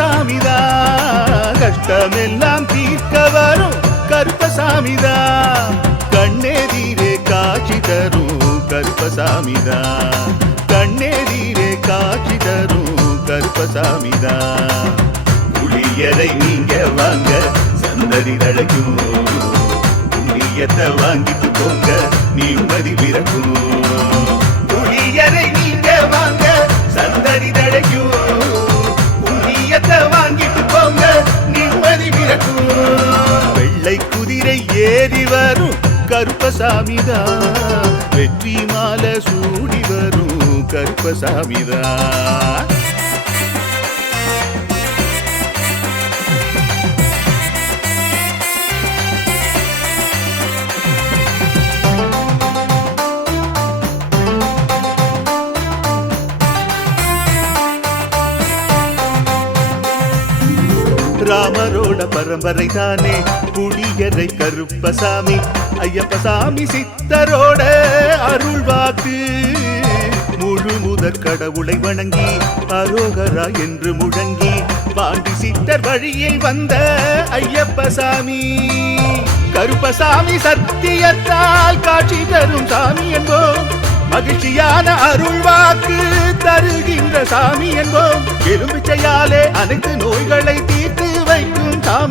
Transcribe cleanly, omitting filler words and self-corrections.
கருப்பசாமிதான் கஷ்டமெல்லாம் தீர்க்க வரும் கருப்பசாமிதான் கண்ணெதிரே காட்சி தரும் கருப்பசாமிதான் கண்ணெதிரே காட்சி தரும் கருப்பசாமிதான் புளியரை நீங்க வாங்க சந்ததி தழைக்கும் புண்ணியத்தை வாங்கிட்டு போங்க நிம்மதி பிறக்கும் புளியரை நீங்க வாங்க சந்ததி தழைக்கும் புண்ணியத்தை வாங்கிட்டு போங்க நிம்மதி பிறக்கும் வெள்ளை குதிரை ஏறி வரும் கருப்பசாமிதான் வெற்றி மாலை சூடி வரும் கருப்பசாமிதான் ராமரோட பரம்பரை தானே புளியரை கருப்பசாமி ஐயப்பசாமி சித்தரோட அருள் வாக்கு முழு முதற் கடவுளை வணங்கி அரோகரா என்று முழங்கி பாண்டி சித்தர் வழியில் வந்த ஐயப்பசாமி கருப்பசாமி சத்தியத்தால் காட்சி தரும் சாமி என்போம் மகிழ்ச்சியான அருள் வாக்கு தருகின்ற சாமி என்போம் எலும்பிச்சையாலே அனைத்து நோய்களை தீர்த்து வைக்கும் சாமி